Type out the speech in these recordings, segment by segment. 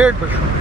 Bullet पर।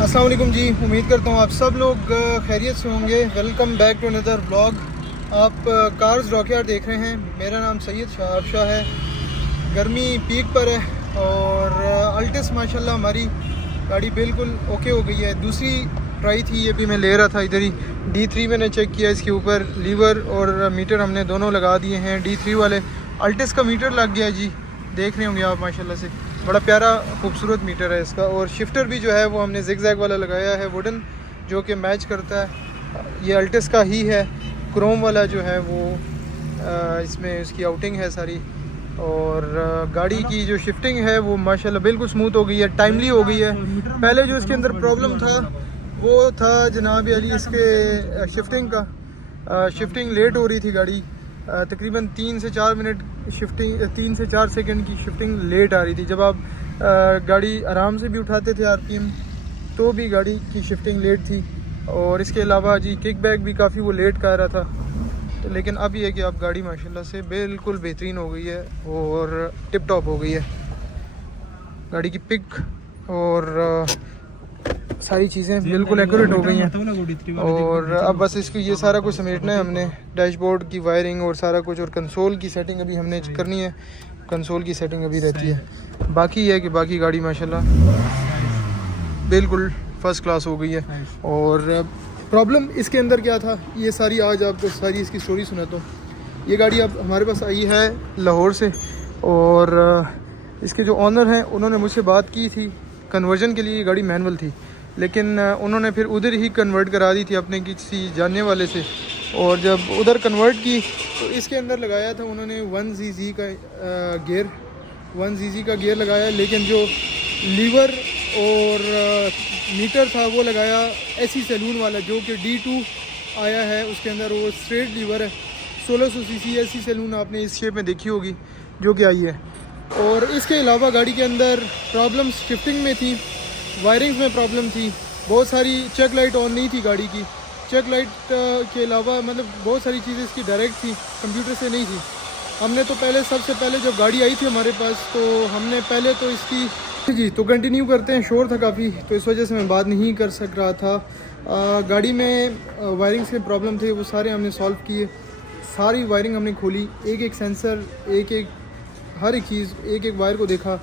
अस्सलाम वालेकुम जी, उम्मीद करता हूँ आप सब लोग खैरियत से होंगे। Welcome back to another vlog. आप कार्स डॉकयार्ड देख रहे हैं। मेरा नाम सैयद शाहब शाह है। गर्मी पीक पर है और अल्टिस माशाल्लाह हमारी गाड़ी बिल्कुल ओके हो गई है। दूसरी ट्राई थी, ये भी मैं ले रहा था इधर ही। D3 मैंने चेक किया, इसके ऊपर लीवर और मीटर हमने दोनों लगा दिए हैं। D3 वाले अल्टिस का मीटर लग गया जी, देख रहे होंगे आप माशाल्लाह से। बड़ा प्यारा खूबसूरत मीटर है इसका। और शिफ्टर भी जो है वो हमने जिग-जैग वाला लगाया है, वुडन, जो कि मैच करता है। ये अल्टिस का ही है। क्रोम वाला जो है वो इसमें इसकी आउटिंग है सारी। और गाड़ी की जो शिफ्टिंग है वो माशाल्लाह बिल्कुल स्मूथ हो गई है, टाइमली हो गई है। पहले जो इसके अंदर प्रॉब्लम था वो था जनाब अली इसके शिफ्टिंग का। शिफ्टिंग लेट हो रही थी गाड़ी, तकरीबन 3 से 4 मिनट शिफ्टिंग, 3 से 4 सेकंड की शिफ्टिंग लेट आ रही थी। जब आप गाड़ी आराम से भी उठाते थे RPM तो भी गाड़ी की शिफ्टिंग लेट थी। और इसके अलावा जी किक बैक भी काफ़ी वो लेट कर रहा था। तो लेकिन अब ये है कि अब गाड़ी माशाल्लाह से बिल्कुल बेहतरीन हो गई है और टिप टॉप हो गई है। गाड़ी की पिक और सारी चीज़ें बिल्कुल एक्यूरेट हो गई हैं। और अब बस इसको ये सारा कुछ समेटना है हमने, डैशबोर्ड की वायरिंग और सारा कुछ। और कंसोल की सेटिंग अभी हमने करनी है, कंसोल की सेटिंग अभी रहती है। बाकी ये है कि बाकी गाड़ी माशाल्लाह बिल्कुल फ़र्स्ट क्लास हो गई है। और प्रॉब्लम इसके अंदर क्या था, ये सारी आज आपको सारी इसकी स्टोरी सुनाता हूँ। ये गाड़ी अब हमारे पास आई है लाहौर से। और इसके जो ऑनर हैं उन्होंने मुझसे बात की थी कन्वर्जन के लिए। ये गाड़ी मैनुअल थी, लेकिन उन्होंने फिर उधर ही कन्वर्ट करा दी थी अपने किसी जानने वाले से। और जब उधर कन्वर्ट की तो इसके अंदर लगाया था उन्होंने 1ZZ का गियर, 1ZZ का गियर लगाया। लेकिन जो लीवर और मीटर था वो लगाया एसी सैलून वाला, जो कि D2 आया है। उसके अंदर वो स्ट्रेट लीवर है। 1600 cc एसी सैलून आपने इस शेप में देखी होगी जो कि आई है। और इसके अलावा गाड़ी के अंदर प्रॉब्लम्स शिफ्टिंग में थी, वायरिंग्स में प्रॉब्लम थी, बहुत सारी। चेक लाइट ऑन नहीं थी गाड़ी की। चेक लाइट के अलावा मतलब बहुत सारी चीज़ें इसकी डायरेक्ट थी, कंप्यूटर से नहीं थी। हमने तो पहले सबसे पहले जब गाड़ी आई थी हमारे पास तो हमने पहले तो इसकी जी तो कंटिन्यू करते हैं। शोर था काफ़ी, तो इस वजह से मैं बात नहीं कर सक रहा था। गाड़ी में वायरिंग्स के प्रॉब्लम थे, वो सारे हमने सॉल्व किए। सारी वायरिंग हमने खोली, एक एक सेंसर, एक एक हर एक चीज़, एक एक वायर को देखा,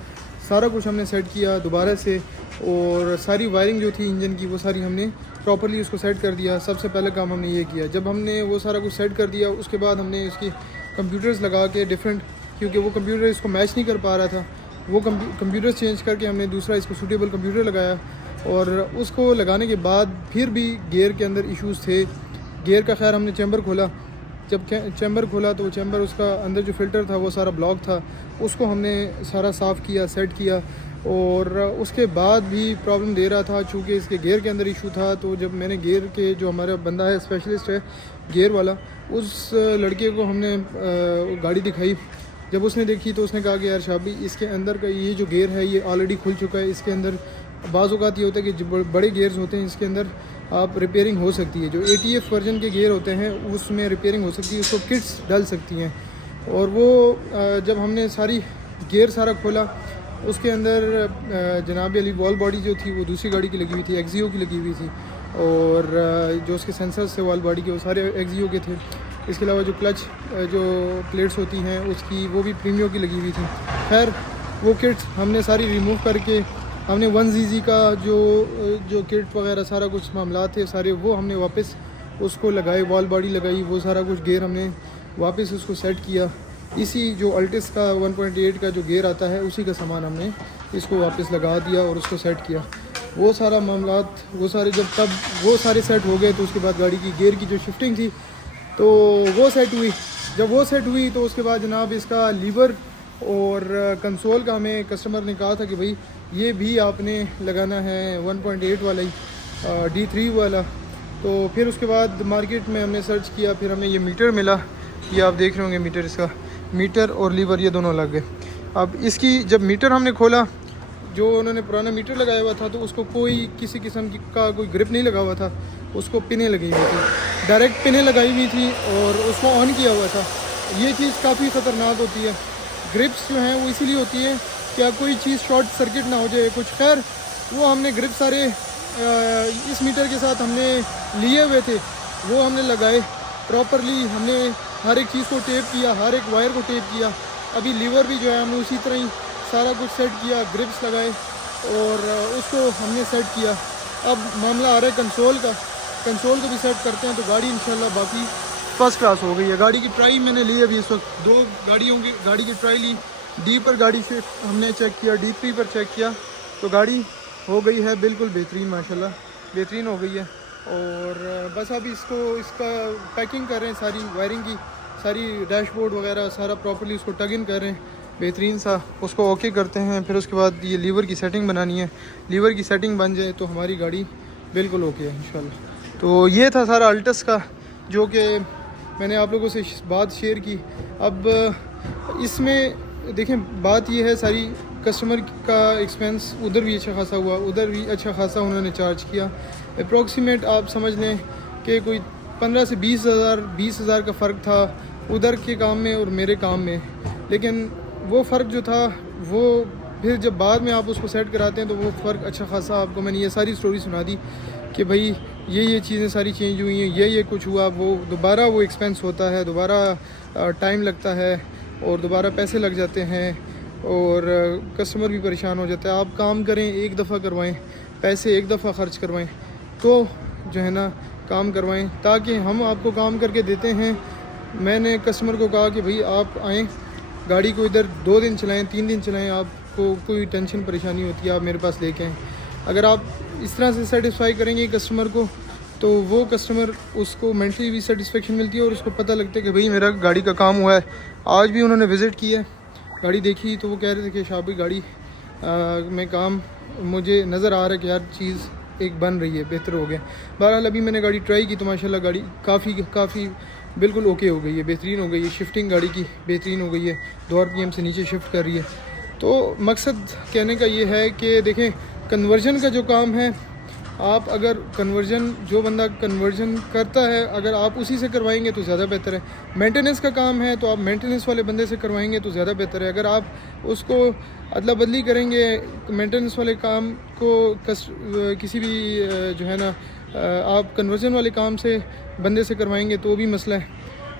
सारा कुछ हमने सेट किया दोबारा से। और सारी वायरिंग जो थी इंजन की वो सारी हमने प्रॉपर्ली उसको सेट कर दिया। सबसे पहले काम हमने ये किया। जब हमने वो सारा कुछ सेट कर दिया उसके बाद हमने इसकी कंप्यूटर्स लगा के डिफरेंट, क्योंकि वो कंप्यूटर इसको मैच नहीं कर पा रहा था, वो कंप्यूटर चेंज करके हमने दूसरा इसको सूटेबल कंप्यूटर लगाया। और उसको लगाने के बाद फिर भी गियर के अंदर इश्यूज़ थे। गियर का खैर हमने चैम्बर खोला। जब चैम्बर खोला तो चैम्बर उसका अंदर जो फ़िल्टर था वो सारा ब्लॉक था, उसको हमने सारा साफ़ किया, सेट किया। और उसके बाद भी प्रॉब्लम दे रहा था चूँकि इसके गियर के अंदर इशू था। तो जब मैंने गियर के जो हमारा बंदा है स्पेशलिस्ट है गियर वाला, उस लड़के को हमने गाड़ी दिखाई। जब उसने देखी तो उसने कहा कि यार शाबी, इसके अंदर का ये जो गियर है ये ऑलरेडी खुल चुका है। इसके अंदर बाज़ औक़ात ये होता है कि जो बड़े गियर्स होते हैं इसके अंदर आप रिपेयरिंग हो सकती है। जो ATF वर्जन के गियर होते हैं उसमें रिपेयरिंग हो सकती है, उसको किट्स डल सकती हैं। और वो जब हमने सारी गियर सारा खोला, उसके अंदर जनाब अली वॉल बॉडी जो थी वो दूसरी गाड़ी की लगी हुई थी, एक्जियो की लगी हुई थी। और जो उसके सेंसर्स थे वॉल बॉडी के वो सारे एक्सियो के थे। इसके अलावा जो क्लच जो प्लेट्स होती हैं उसकी वो भी प्रीमियो की लगी हुई थी। खैर वो किट्स हमने सारी रिमूव करके हमने 1ZZ का जो किट वगैरह सारा कुछ मामला थे सारे वो हमने वापस उसको लगाए, वॉल बॉडी लगाई, वो सारा कुछ गेयर हमने वापस उसको सेट किया। इसी जो अल्टिस का 1.8 का जो गेयर आता है उसी का सामान हमने इसको वापस लगा दिया और उसको सेट किया। वो सारा मामलात वो सारे जब तब वो सारे सेट हो गए तो उसके बाद गाड़ी की गियर की जो शिफ्टिंग थी तो वो सेट हुई। जब वो सेट हुई तो उसके बाद जनाब इसका लीवर और कंसोल का हमें कस्टमर ने कहा था कि भाई ये भी आपने लगाना है 1.8 वाला ही D3 वाला। तो फिर उसके बाद मार्केट में हमने सर्च किया, फिर हमें ये मीटर मिला। ये आप देख रहे होंगे मीटर, इसका मीटर और लीवर ये दोनों अलग है। अब इसकी जब मीटर हमने खोला, जो उन्होंने पुराना मीटर लगाया हुआ था तो उसको कोई किसी किस्म का कोई ग्रिप नहीं लगा हुआ था, उसको पिनें लगी हुई थी, डायरेक्ट पिनें लगाई हुई थी और उसको ऑन किया हुआ था। ये चीज़ काफ़ी ख़तरनाक होती है। ग्रिप्स जो हैं वो इसीलिए होती है क्या कोई चीज़ शॉर्ट सर्किट ना हो जाए कुछ। खैर वो हमने ग्रिप सारे इस मीटर के साथ हमने लिए हुए थे, वो हमने लगाए प्रॉपरली। हमने हर एक चीज़ को टेप किया, हर एक वायर को टेप किया। अभी लीवर भी जो है हमने उसी तरह ही सारा कुछ सेट किया, ग्रिप्स लगाए और उसको हमने सेट किया। अब मामला आ रहा है कंसोल का, कंसोल को भी सेट करते हैं तो गाड़ी इंशाल्लाह बाकी फर्स्ट क्लास हो गई है। गाड़ी की ट्राई मैंने ली अभी इस वक्त, दो गाड़ियों की गाड़ी की ट्राई ली। डी पर गाड़ी से हमने चेक किया, D3 पर चेक किया तो गाड़ी हो गई है बिल्कुल बेहतरीन, माशाल्लाह बेहतरीन हो गई है। और बस अब इसका पैकिंग कर रहे हैं, सारी वायरिंग की, सारी डैशबोर्ड वगैरह सारा प्रॉपर्ली उसको टग इन कर रहे हैं बेहतरीन सा, उसको ओके करते हैं। फिर उसके बाद ये लीवर की सेटिंग बनानी है, लीवर की सेटिंग बन जाए तो हमारी गाड़ी बिल्कुल ओके है इंशाल्लाह। तो ये था सारा अल्टस का जो कि मैंने आप लोगों से बात शेयर की। अब इसमें देखें बात ये है सारी कस्टमर का एक्सपेंस उधर भी अच्छा खासा हुआ, उधर भी अच्छा खासा उन्होंने चार्ज किया। अप्रॉक्सीमेट आप समझ लें कि कोई 15 से 20,000 का फ़र्क था उधर के काम में और मेरे काम में। लेकिन वो फ़र्क जो था वो फिर जब बाद में आप उसको सेट कराते हैं तो वो फ़र्क अच्छा खासा आपको मैंने ये सारी स्टोरी सुना दी कि भाई ये चीज़ें सारी चेंज हुई हैं, ये कुछ हुआ, वो दोबारा वो एक्सपेंस होता है, दोबारा टाइम लगता है और दोबारा पैसे लग जाते हैं और कस्टमर भी परेशान हो जाता है। आप काम करें एक दफ़ा करवाएं, पैसे एक दफ़ा ख़र्च करवाएं तो जो है ना काम करवाएं ताकि हम आपको काम करके देते हैं। मैंने कस्टमर को कहा कि भाई आप आएँ, गाड़ी को इधर 2 दिन चलाएं, 3 दिन चलाएं, आपको कोई टेंशन परेशानी होती है आप मेरे पास लेके आएँ। अगर आप इस तरह से सेटिस्फाई करेंगे कस्टमर को तो वो कस्टमर उसको मेंटली भी सेटिस्फेक्शन मिलती है और उसको पता लगता है कि भाई मेरा गाड़ी का काम हुआ है। आज भी उन्होंने विज़िट किया, गाड़ी देखी तो वो कह रहे थे कि शाबी गाड़ी में काम मुझे नज़र आ रहा है कि यार चीज़ एक बन रही है, बेहतर हो गया। बहरहाल अभी मैंने गाड़ी ट्राई की तो माशाल्लाह गाड़ी काफ़ी बिल्कुल ओके हो गई है, बेहतरीन हो गई है। शिफ्टिंग गाड़ी की बेहतरीन हो गई है, 2 RPM से नीचे शिफ्ट कर रही है। तो मकसद कहने का ये है कि देखें कन्वर्जन का जो काम है, आप अगर कन्वर्जन जो बंदा कन्वर्जन करता है अगर आप उसी से करवाएंगे तो ज़्यादा बेहतर है। मेंटेनेंस का काम है तो आप मेंटेनेंस वाले बंदे से करवाएंगे तो ज़्यादा बेहतर है। अगर आप उसको अदला बदली करेंगे मेंटेनेंस वाले काम को किसी भी जो है ना आप कन्वर्जन वाले काम से बंदे से करवाएंगे तो भी मसला है,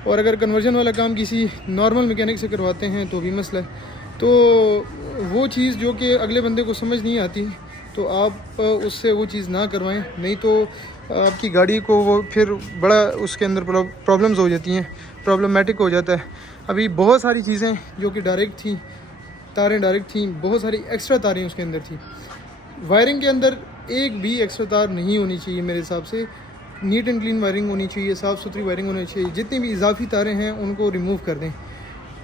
और अगर कन्वर्जन वाला काम किसी नॉर्मल मैकेनिक से करवाते हैं तो भी मसला है। तो वो चीज़ जो कि अगले बंदे को समझ नहीं आती तो आप उससे वो चीज़ ना करवाएं, नहीं तो आपकी गाड़ी को वो फिर बड़ा उसके अंदर प्रॉब्लम्स हो जाती हैं, प्रॉब्लमेटिक हो जाता है। अभी बहुत सारी चीज़ें जो कि डायरेक्ट थी, तारें डायरेक्ट थी, बहुत सारी एक्स्ट्रा तारें उसके अंदर थी। वायरिंग के अंदर एक भी एक्स्ट्रा तार नहीं होनी चाहिए मेरे हिसाब से, नीट एंड क्लीन वायरिंग होनी चाहिए, साफ़ सुथरी वायरिंग होनी चाहिए। जितनी भी इजाफी तारें हैं उनको रिमूव कर दें,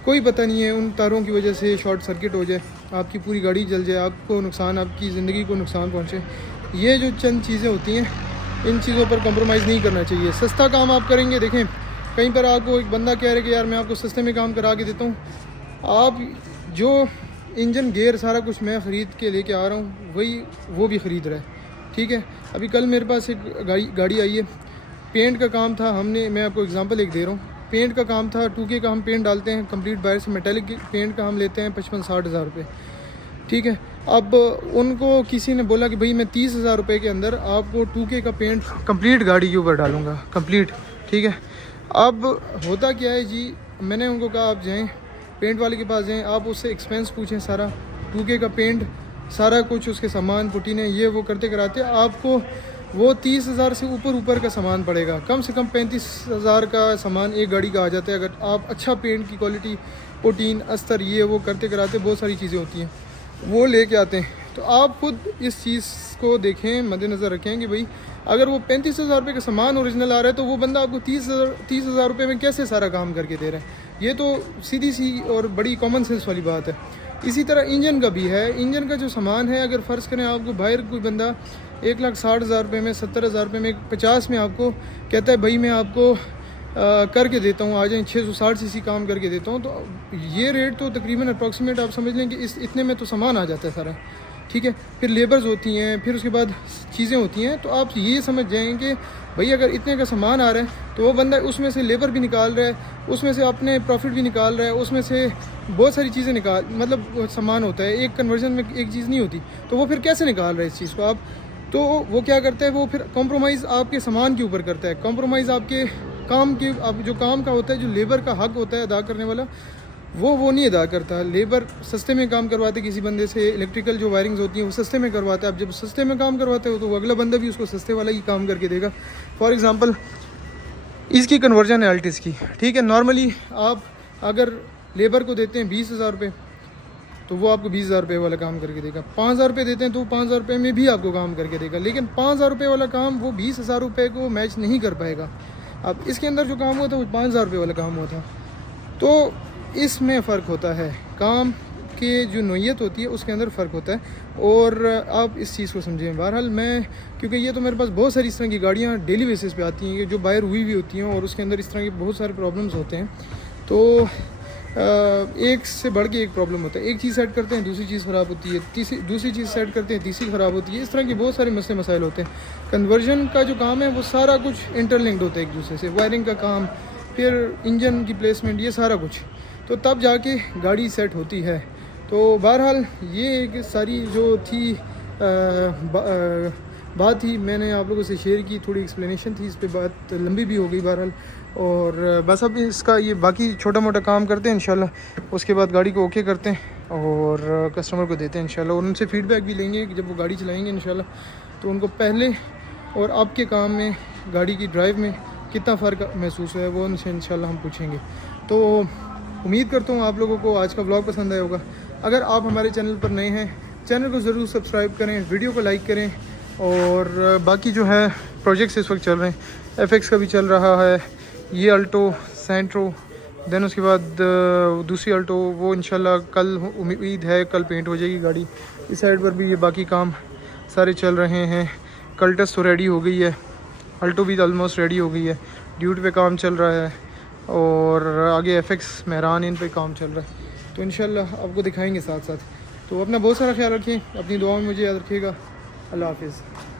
कोई पता नहीं है उन तारों की वजह से शॉर्ट सर्किट हो जाए, आपकी पूरी गाड़ी जल जाए, आपको नुकसान, आपकी ज़िंदगी को नुकसान पहुँचे। ये जो चंद चीज़ें होती हैं इन चीज़ों पर कॉम्प्रोमाइज़ नहीं करना चाहिए। सस्ता काम आप करेंगे, देखें कहीं पर आपको एक बंदा कह रहे कि यार मैं आपको सस्ते में काम करा के देता हूँ, आप जो इंजन गेयर सारा कुछ मैं ख़रीद के लेके आ रहा हूँ वही वो भी ख़रीद रहा है। ठीक है, अभी कल मेरे पास एक गाड़ी आई है, पेंट का काम था, मैं आपको एग्जांपल एक दे रहा हूँ, पेंट का काम था, 2K का हम पेंट डालते हैं कंप्लीट बाहर से, मेटेलिक पेंट का हम लेते हैं 55-60 हज़ार रुपये। ठीक है। अब उनको किसी ने बोला कि भाई मैं 30,000 रुपये के अंदर आपको 2K का पेंट कंप्लीट गाड़ी के ऊपर डालूँगा, कंप्लीट, ठीक है। अब होता क्या है जी, मैंने उनको कहा आप जाएं पेंट वाले के पास, जाएं आप उससे एक्सपेंस पूछें सारा, 2K का पेंट सारा कुछ, उसके सामान पुटीने ये वो करते कराते आपको वो 30,000 से ऊपर का सामान पड़ेगा। कम से कम 35,000 का सामान एक गाड़ी का आ जाता है अगर आप अच्छा पेंट की क्वालिटी, पुटीन, अस्तर, ये वो करते कराते बहुत सारी चीज़ें होती हैं वो लेके आते हैं। तो आप खुद इस चीज़ को देखें, मद्देनज़र रखें कि भाई अगर वो 35,000 रुपये का सामान ओरिजिनल आ रहा है तो वो बंदा आपको 30,000 रुपये में कैसे सारा काम करके दे रहा है। ये तो सीधी सी और बड़ी कॉमन सेंस वाली बात है। इसी तरह इंजन का भी है। इंजन का जो सामान है, अगर फ़र्ज़ करें आपको बाहर कोई बंदा 1,60,000 रुपये में, 70,000 रुपये में, 50 में आपको कहता है भाई मैं आपको करके देता हूँ, आ जाए 660 सीसी काम करके देता हूँ, तो ये रेट तो तकरीबन अप्रॉक्सीमेट आप समझ लें कि इतने में तो सामान आ जाता है सारा, ठीक है। फिर लेबर्स होती हैं, फिर उसके बाद चीज़ें होती हैं, तो आप ये समझ जाएंगे भाई अगर इतने का सामान आ रहा है तो वो बंदा उसमें से लेबर भी निकाल रहा है, उसमें से अपने प्रॉफिट भी निकाल रहा है, उसमें से बहुत सारी चीज़ें मतलब सामान होता है, एक कन्वर्जन में एक चीज़ नहीं होती, तो वो फिर कैसे निकाल रहा है इस चीज़ को आप। तो वो क्या करता है, वो फिर कॉम्प्रोमाइज़ आपके सामान के ऊपर करता है, कॉम्प्रोमाइज़ आपके काम के, अब जो काम का होता है, जो लेबर का हक होता है अदा करने वाला, वो नहीं अदा करता। लेबर सस्ते में काम करवाते किसी बंदे से, इलेक्ट्रिकल जो वायरिंग्स होती हैं वो सस्ते में करवाता है। अब जब सस्ते में काम करवाते हो तो वो अगला बंदा भी उसको सस्ते वाला ही काम करके देगा। फॉर एग्ज़ाम्पल इसकी कन्वर्जन है अल्टिस की, ठीक है। नॉर्मली आप अगर लेबर को देते हैं 20,000 रुपये तो वो आपको 20,000 रुपये वाला काम करके देगा। 5,000 रुपये देते हैं तो 5,000 रुपये में भी आपको काम करके देगा, लेकिन 5,000 रुपये वाला काम वो 20,000 रुपये को मैच नहीं कर पाएगा। अब इसके अंदर जो काम हुआ था वो 5,000 रुपये वाला काम हुआ था। तो इसमें फ़र्क होता है, काम के जो नोयत होती है उसके अंदर फ़र्क होता है, और आप इस चीज़ को समझें। बहरहाल मैं, क्योंकि ये तो मेरे पास बहुत सारी इस तरह की गाड़ियाँ डेली बेसिस पे आती हैं जो बाहर हुई भी होती हैं और उसके अंदर इस तरह के बहुत सारे प्रॉब्लम्स होते हैं। तो एक से बढ़ के एक प्रॉब्लम होता है, एक चीज़ सेट करते हैं दूसरी चीज़ ख़राब होती है, दूसरी चीज़ सेट करते हैं तीसरी ख़राब होती है। इस तरह के बहुत सारे मसले मसाइल होते हैं। कन्वर्जन का जो काम है वो सारा कुछ इंटरलिंक्ड होता है एक दूसरे से, वायरिंग का काम, फिर इंजन की प्लेसमेंट, ये सारा कुछ, तो तब जाके गाड़ी सेट होती है। तो बहरहाल ये एक सारी जो थी बात थी, मैंने आप लोगों से शेयर की, थोड़ी एक्सप्लेनेशन थी, इस पे बात लंबी भी हो गई बहरहाल। और बस अब इसका ये बाकी छोटा मोटा काम करते हैं इंशाल्लाह, उसके बाद गाड़ी को ओके करते हैं और कस्टमर को देते हैं इंशाल्लाह, और उनसे फ़ीडबैक भी लेंगे कि जब वो गाड़ी चलाएंगे इंशाल्लाह तो उनको पहले और अब के काम में, गाड़ी की ड्राइव में कितना फ़र्क महसूस हुआ है वो उनसे इंशाल्लाह हम पूछेंगे। तो उम्मीद करता हूँ आप लोगों को आज का व्लॉग पसंद आया होगा। अगर आप हमारे चैनल पर नए हैं, चैनल को ज़रूर सब्सक्राइब करें, वीडियो को लाइक करें, और बाकी जो है प्रोजेक्ट्स इस वक्त चल रहे हैं, FX का भी चल रहा है, ये अल्टो सेंट्रो, देन उसके बाद दूसरी अल्टो, वो इंशाल्लाह कल उम्मीद है कल पेंट हो जाएगी गाड़ी। इस साइड पर भी ये बाकी काम सारे चल रहे हैं। कल्टस तो रेडी हो गई है, अल्टो भी ऑलमोस्ट रेडी हो गई है, ड्यूट पे काम चल रहा है, और आगे FX मेहरान इन पे काम चल रहा है। तो इंशाल्लाह आपको दिखाएंगे साथ साथ। तो अपना बहुत सारा ख्याल रखें, अपनी दुआ में मुझे याद रखिएगा। अल्लाह हाफिज़।